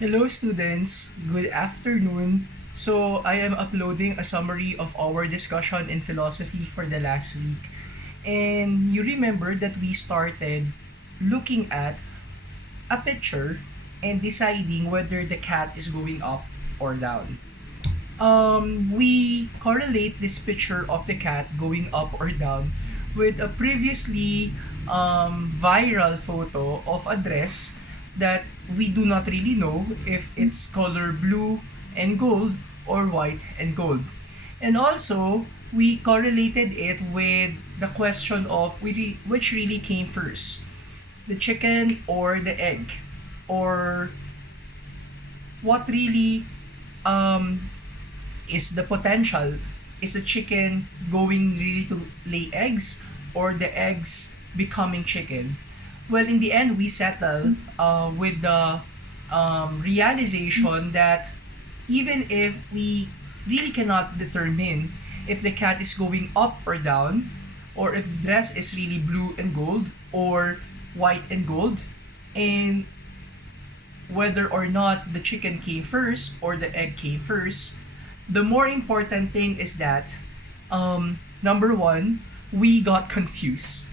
Hello students, good afternoon. So I am uploading a summary of our discussion in philosophy for the last week. And you remember that we started looking at a picture and deciding whether the cat is going up or down. We correlate this picture of the cat going up or down with a previously viral photo of a dress that we do not really know if it's color blue and gold or white and gold. And also, we correlated it with the question of which really came first, the chicken or the egg, or what really um, is the potential. Is the chicken going really to lay eggs or the eggs becoming chicken? Well, in the end, we settle with the realization that even if we really cannot determine if the cat is going up or down, or if the dress is really blue and gold or white and gold, and whether or not the chicken came first or the egg came first, the more important thing is that number one, we got confused.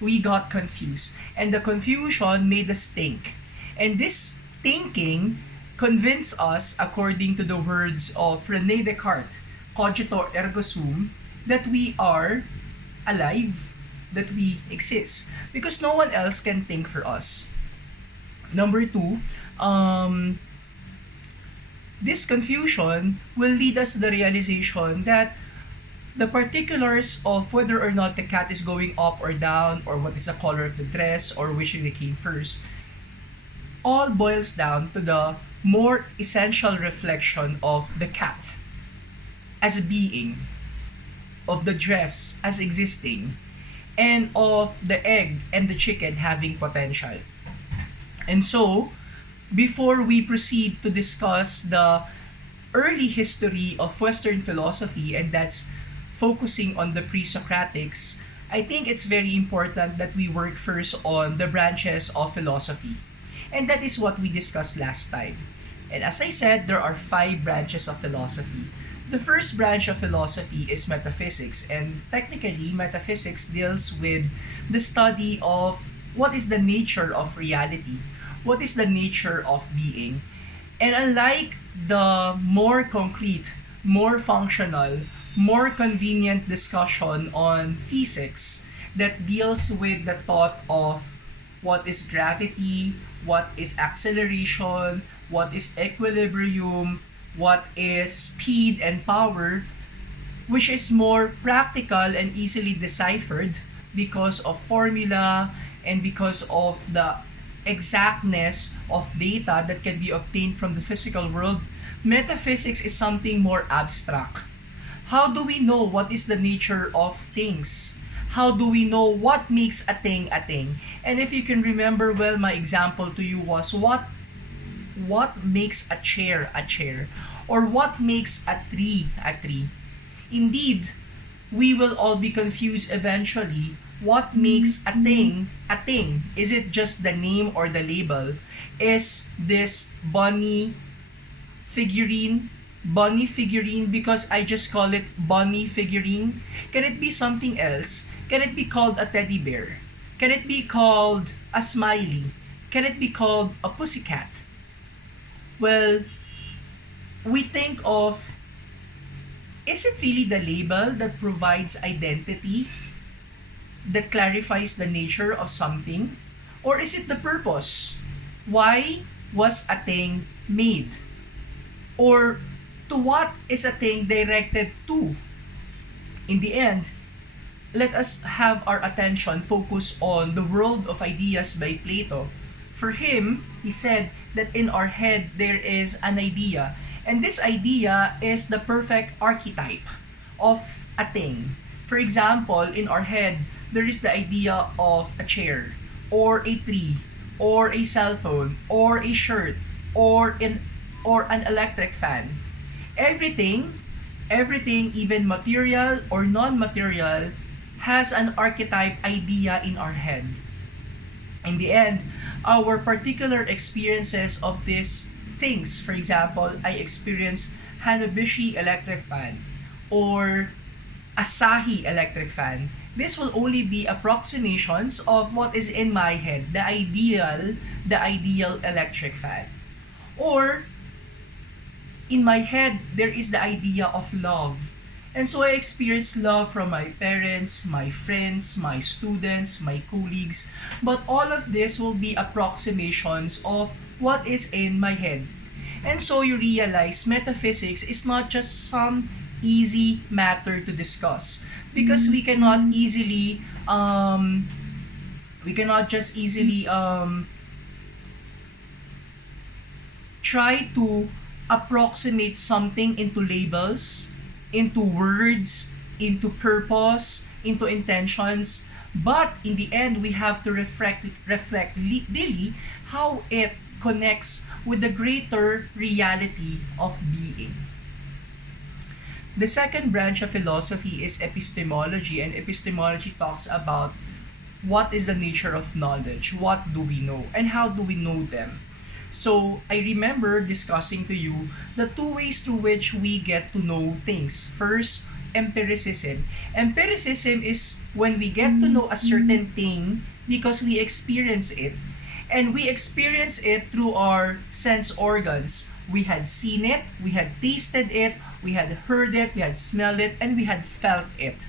We got confused. And the confusion made us think. And this thinking convinced us, according to the words of Rene Descartes, cogito ergo sum, that we are alive, that we exist. Because no one else can think for us. Number two, this confusion will lead us to the realization that the particulars of whether or not the cat is going up or down, or what is the color of the dress, or which really came first, all boils down to the more essential reflection of the cat as a being, of the dress as existing, and of the egg and the chicken having potential. And so, before we proceed to discuss the early history of Western philosophy, and that's focusing on the pre-Socratics, I think it's very important that we work first on the branches of philosophy. And that is what we discussed last time. And as I said, there are 5 branches of philosophy. The first branch of philosophy is metaphysics, and technically, metaphysics deals with the study of what is the nature of reality, what is the nature of being. And unlike the more concrete, more functional, more convenient discussion on physics that deals with the thought of what is gravity, what is acceleration, what is equilibrium, what is speed and power, which is more practical and easily deciphered because of formula and because of the exactness of data that can be obtained from the physical world. Metaphysics is something more abstract. How do we know what is the nature of things? How do we know what makes a thing a thing? And if you can remember well, my example to you was what makes a chair a chair, or what makes a tree a tree. Indeed, we will all be confused eventually. What makes a thing a thing? Is it just the name or the label? Is this bunny figurine because I just call it bunny figurine? Can it be something else? Can it be called a teddy bear? Can it be called a smiley? Can it be called a pussycat? Well, we think of, is it really the label that provides identity, that clarifies the nature of something? Or is it the purpose? Why was a thing made? Or to what is a thing directed to? In the end, let us have our attention focus on the world of ideas by Plato. For him, he said that in our head there is an idea, and this idea is the perfect archetype of a thing. For example, in our head, there is the idea of a chair, or a tree, or a cell phone, or a shirt, or an electric fan. Everything, even material or non-material, has an archetype idea in our head. In the end, our particular experiences of this things. For example, I experience Hanabishi electric fan or Asahi electric fan. This will only be approximations of what is in my head, the ideal electric fan. Or in my head, there is the idea of love. And so I experience love from my parents, my friends, my students, my colleagues. But all of this will be approximations of what is in my head. And so you realize metaphysics is not just some easy matter to discuss because we cannot just easily try to approximate something into labels, into words, into purpose, into intentions. But in the end, we have to reflect really how it connects with the greater reality of being. The second branch of philosophy is epistemology, and epistemology talks about what is the nature of knowledge, what do we know, and how do we know them. So, I remember discussing to you the two ways through which we get to know things. First, empiricism. Empiricism is when we get to know a certain thing because we experience it. And we experience it through our sense organs. We had seen it, we had tasted it, we had heard it, we had smelled it, and we had felt it.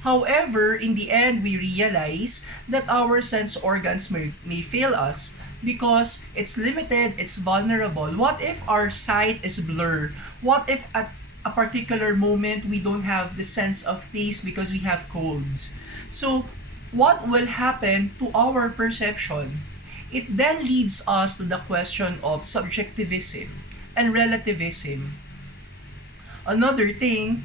However, in the end, we realize that our sense organs may fail us because it's limited, it's vulnerable. What if our sight is blurred? What if at a particular moment we don't have the sense of taste because we have colds? So, what will happen to our perception? It then leads us to the question of subjectivism and relativism. Another thing,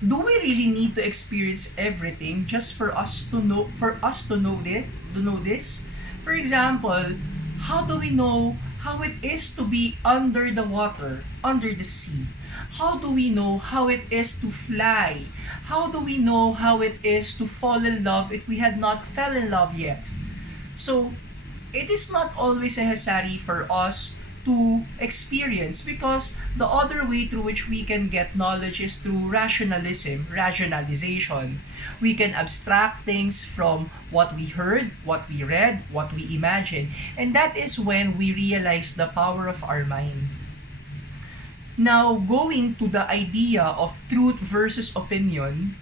do we really need to experience everything just for us to know this? For example, how do we know how it is to be under the water, under the sea? How do we know how it is to fly? How do we know how it is to fall in love if we had not fell in love yet? So, it is not always necessary for us to experience because the other way through which we can get knowledge is through rationalization. We can abstract things from what we heard, what we read, what we imagine, and that is when we realize the power of our mind. Now, going to the idea of truth versus opinion,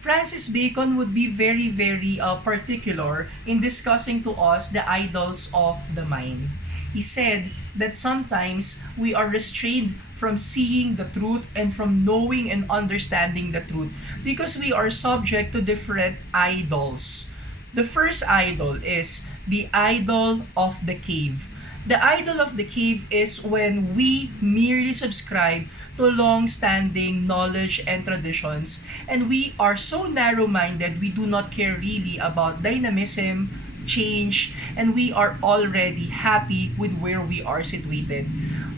Francis Bacon would be very, very particular in discussing to us the idols of the mind. He said that sometimes we are restrained from seeing the truth and from knowing and understanding the truth because we are subject to different idols. The first idol is the idol of the cave. The idol of the cave is when we merely subscribe to long-standing knowledge and traditions, and we are so narrow-minded we do not care really about dynamism, change, and we are already happy with where we are situated.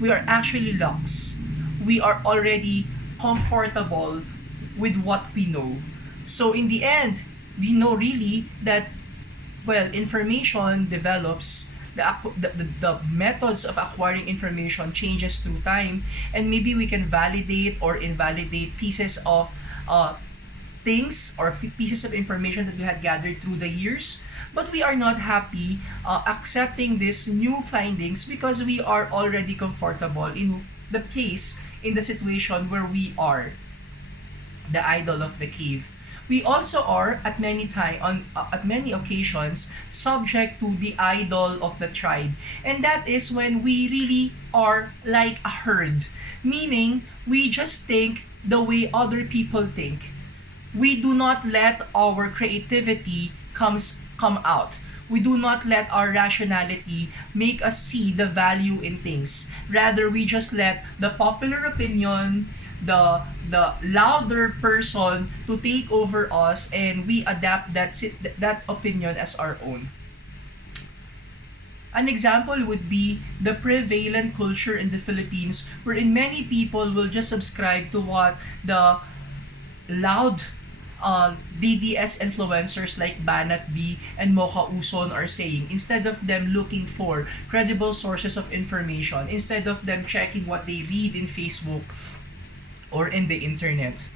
We are actually lax. We are already comfortable with what we know. So in the end, we know really that, information develops, the methods of acquiring information changes through time, and maybe we can validate or invalidate pieces of things or pieces of information that we had gathered through the years, but we are not happy accepting these new findings because we are already comfortable in the place, in the situation where we are the idol of the cave. We also are at many occasions subject to the idol of the tribe, and that is when we really are like a herd, meaning we just think the way other people think. We do not let our creativity come out. We do not let our rationality make us see the value in things. Rather, we just let the popular opinion, the louder person to take over us, and we adapt that opinion as our own. An example would be the prevalent culture in the Philippines, wherein many people will just subscribe to what the loud DDS influencers like Banat B and Mocha Uson are saying, instead of them looking for credible sources of information, instead of them checking what they read in Facebook or in the internet.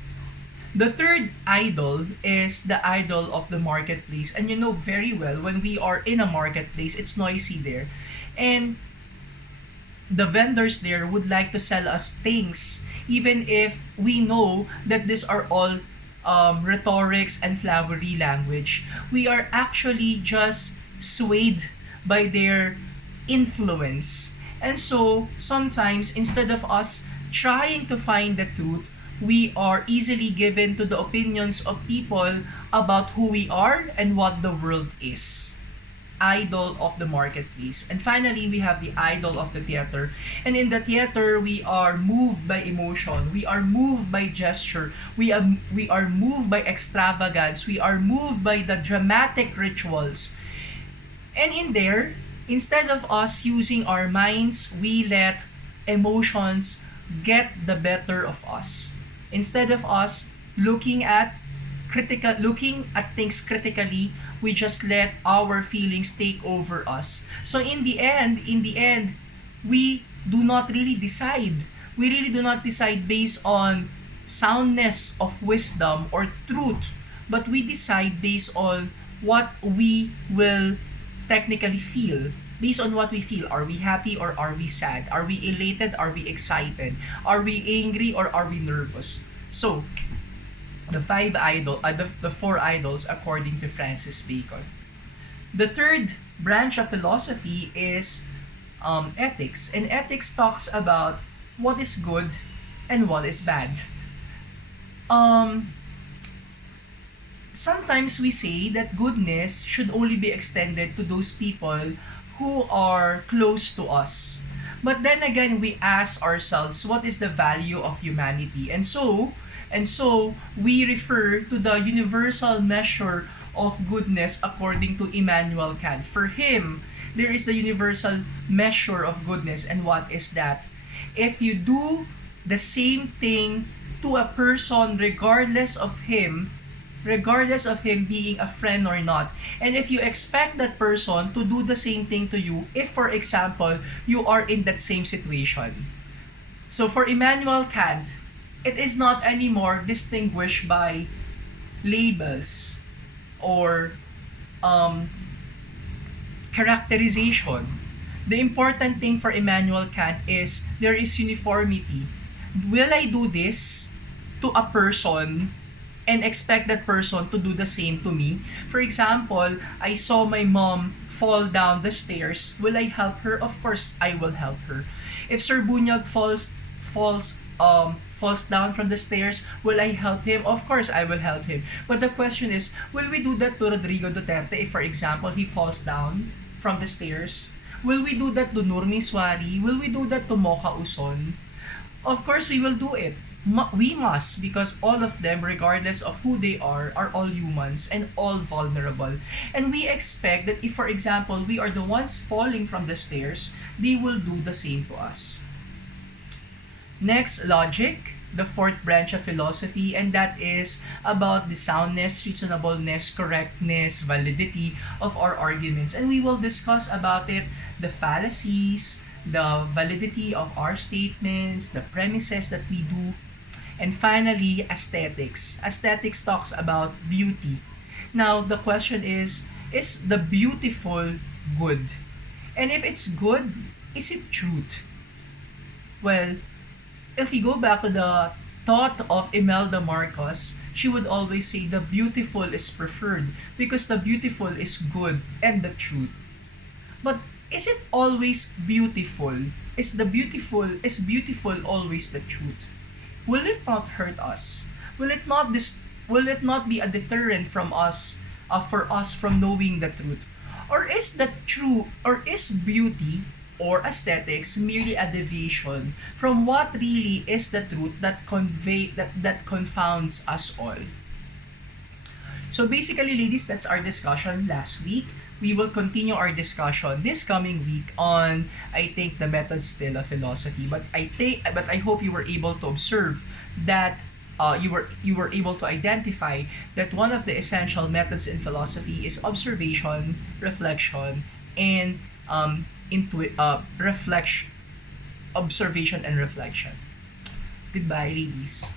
The third idol is the idol of the marketplace. And you know very well, when we are in a marketplace, it's noisy there. And the vendors there would like to sell us things, even if we know that these are all rhetorics and flowery language. We are actually just swayed by their influence. And so, sometimes, instead of us trying to find the truth, we are easily given to the opinions of people about who we are and what the world is. Idol of the marketplace. And finally, we have the idol of the theater. And in the theater, we are moved by emotion. We are moved by gesture. We are moved by extravagance. We are moved by the dramatic rituals. And in there, instead of us using our minds, we let emotions get the better of us. Instead of us looking at things critically, we just let our feelings take over us. So in the end, we do not really decide. We really do not decide based on soundness of wisdom or truth, but we decide based on what we will technically feel. Based on what we feel, are we happy or are we sad? Are we elated? Are we excited? Are we angry or are we nervous? So, the four idols according to Francis Bacon. The third branch of philosophy is ethics, and ethics talks about what is good and what is bad. Sometimes we say that goodness should only be extended to those people who are close to us. But then again, we ask ourselves, what is the value of humanity? And so we refer to the universal measure of goodness according to Immanuel Kant. For him, there is a universal measure of goodness. And what is that? If you do the same thing to a person regardless of him being a friend or not, and if you expect that person to do the same thing to you, if for example, you are in that same situation. So for Immanuel Kant, it is not anymore distinguished by labels or characterization. The important thing for Immanuel Kant is there is uniformity. Will I do this to a person and expect that person to do the same to me? For example, I saw my mom fall down the stairs. Will I help her? Of course, I will help her. If Sir Bunyag falls down from the stairs, will I help him? Of course, I will help him. But the question is, will we do that to Rodrigo Duterte if, for example, he falls down from the stairs? Will we do that to Nurmi Swari? Will we do that to Mocha Uson? Of course, we will do it. We must, because all of them, regardless of who they are all humans and all vulnerable. And we expect that if, for example, we are the ones falling from the stairs, they will do the same to us. Next, logic, the fourth branch of philosophy, and that is about the soundness, reasonableness, correctness, validity of our arguments. And we will discuss about it, the fallacies, the validity of our statements, the premises that we do. And finally, aesthetics. Aesthetics talks about beauty. Now, the question is the beautiful good? And if it's good, is it truth? Well, if we go back to the thought of Imelda Marcos, she would always say the beautiful is preferred because the beautiful is good and the truth. But is it always beautiful? Is beautiful always the truth? Will it not hurt us? Will it not be a deterrent from us for us from knowing the truth? Or is beauty or aesthetics merely a deviation from what really is the truth that confounds us all? So basically, ladies, that's our discussion last week. We will continue our discussion this coming week on, I think, the methods still of philosophy. But I hope you were able to observe that you were able to identify that one of the essential methods in philosophy is observation, reflection, and reflection, observation and reflection. Goodbye, ladies.